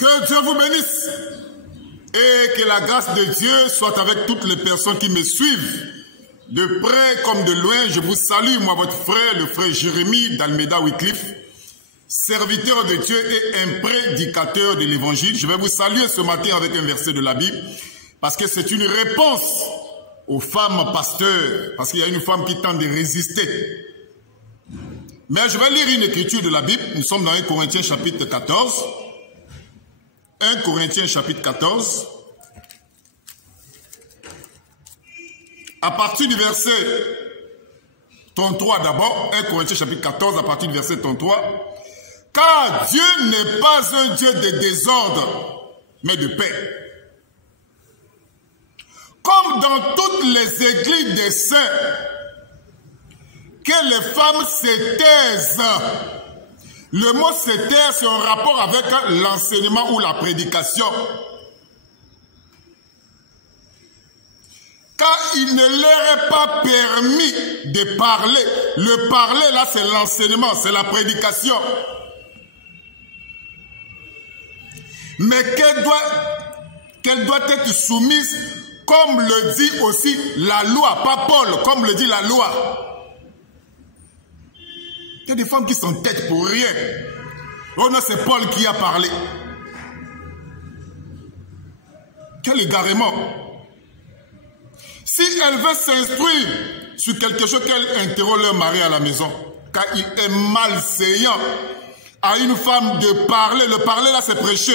Que Dieu vous bénisse et que la grâce de Dieu soit avec toutes les personnes qui me suivent. De près comme de loin, je vous salue, moi votre frère, le frère Jérémie d'Almeida Wycliffe, serviteur de Dieu et un prédicateur de l'évangile. Je vais vous saluer ce matin avec un verset de la Bible parce que c'est une réponse aux femmes pasteurs, parce qu'il y a une femme qui tente de résister. Mais je vais lire une écriture de la Bible. Nous sommes dans 1 Corinthiens chapitre 14. 1 Corinthiens chapitre 14. À partir du verset 33 d'abord. 1 Corinthiens chapitre 14 à partir du verset 33. Car Dieu n'est pas un Dieu de désordre, mais de paix. Comme dans toutes les églises des saints, que les femmes se taisent. Le mot se taire, c'est en rapport avec l'enseignement ou la prédication. Car il ne leur est pas permis de parler. Le parler, là, c'est l'enseignement, c'est la prédication. Mais qu'elle doit être soumise, comme le dit aussi la loi, pas Paul, comme le dit la loi. Il y a des femmes qui s'entêtent pour rien. Oh non, c'est Paul qui a parlé. Quel égarement. Si elle veut s'instruire sur quelque chose, qu'elle interroge leur mari à la maison, car il est malséant à une femme de parler. Le parler là, c'est prêcher.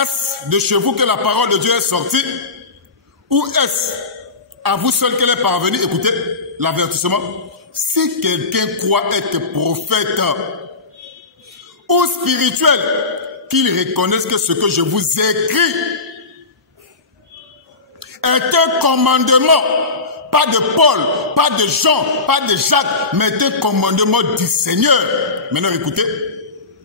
Est-ce de chez vous que la parole de Dieu est sortie? Ou est-ce à vous seul qu'elle est parvenue? Écoutez l'avertissement. Si quelqu'un croit être prophète ou spirituel, qu'il reconnaisse que ce que je vous écris est un commandement, pas de Paul, pas de Jean, pas de Jacques, mais un commandement du Seigneur. Maintenant écoutez,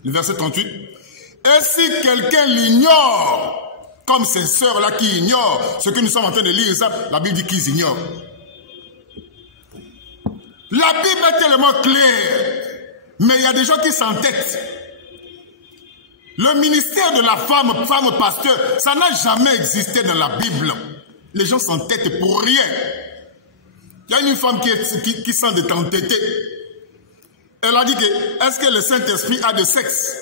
le verset 38. Et si quelqu'un l'ignore, comme ces sœurs-là qui ignorent ce que nous sommes en train de lire, ça, la Bible dit qu'ils ignorent. La Bible est tellement claire, mais il y a des gens qui s'entêtent. Le ministère de la femme pasteur, ça n'a jamais existé dans la Bible. Les gens s'entêtent pour rien. Il y a une femme qui sent de t'entêter. Elle a dit que, est-ce que le Saint-Esprit a de sexe?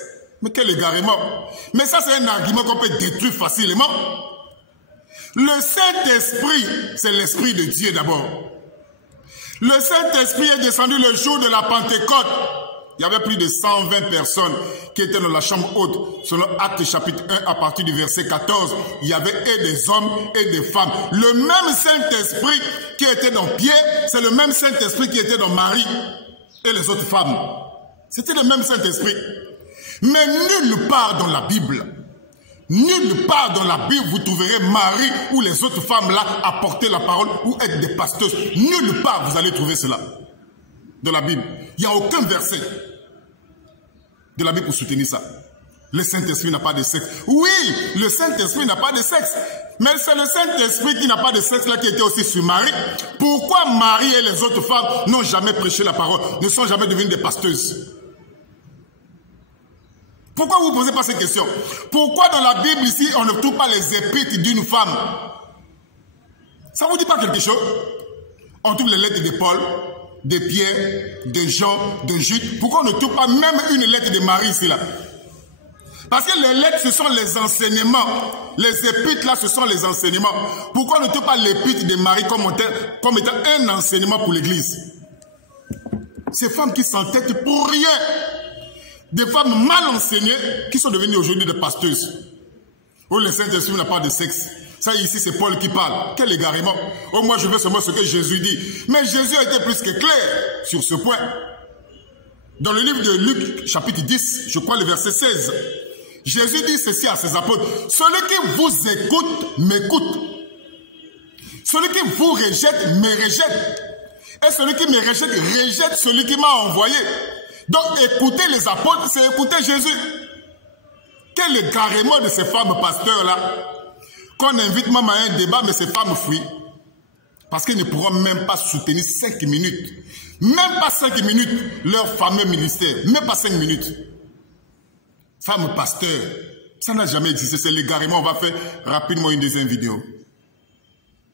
Mais quel égarement. Mais ça, c'est un argument qu'on peut détruire facilement. Le Saint-Esprit, c'est l'Esprit de Dieu d'abord. Le Saint-Esprit est descendu le jour de la Pentecôte. Il y avait plus de 120 personnes qui étaient dans la chambre haute. Selon Actes chapitre 1 à partir du verset 14, il y avait et des hommes et des femmes. Le même Saint-Esprit qui était dans Pierre, c'est le même Saint-Esprit qui était dans Marie et les autres femmes. C'était le même Saint-Esprit. Mais nulle part dans la Bible, nulle part dans la Bible, vous trouverez Marie ou les autres femmes là à porter la parole ou être des pasteuses. Nulle part vous allez trouver cela dans la Bible. Il n'y a aucun verset de la Bible pour soutenir ça. Le Saint-Esprit n'a pas de sexe. Oui, le Saint-Esprit n'a pas de sexe. Mais c'est le Saint-Esprit qui n'a pas de sexe là qui était aussi sur Marie. Pourquoi Marie et les autres femmes n'ont jamais prêché la parole, ne sont jamais devenues des pasteuses? Pourquoi vous ne posez pas cette question? Pourquoi dans la Bible ici, on ne trouve pas les épîtres d'une femme? Ça ne vous dit pas quelque chose? On trouve les lettres de Paul, de Pierre, de Jean, de Jude. Pourquoi on ne trouve pas même une lettre de Marie ici là? Parce que les lettres, ce sont les enseignements. Les épîtres là, ce sont les enseignements. Pourquoi on ne trouve pas l'épître de Marie comme étant un enseignement pour l'Église? Ces femmes qui s'entêtent pour rien. Des femmes mal enseignées qui sont devenues aujourd'hui des pasteuses. Oh, le Saint-Esprit n'a pas de sexe. Ça ici, c'est Paul qui parle. Quel égarement. Oh, moi, je veux seulement ce que Jésus dit. Mais Jésus a été plus que clair sur ce point. Dans le livre de Luc, chapitre 10, je crois le verset 16, Jésus dit ceci à ses apôtres. Celui qui vous écoute, m'écoute. Celui qui vous rejette, me rejette. Et celui qui me rejette, rejette celui qui m'a envoyé. Donc, écouter les apôtres, c'est écouter Jésus. Quel égarement de ces femmes pasteurs-là, qu'on invite même à un débat, mais ces femmes fuient. Parce qu'ils ne pourront même pas soutenir 5 minutes. Même pas 5 minutes, leur fameux ministère. Même pas 5 minutes. Femmes pasteurs, Ça n'a jamais existé, c'est l'égarement. On va faire rapidement une deuxième vidéo.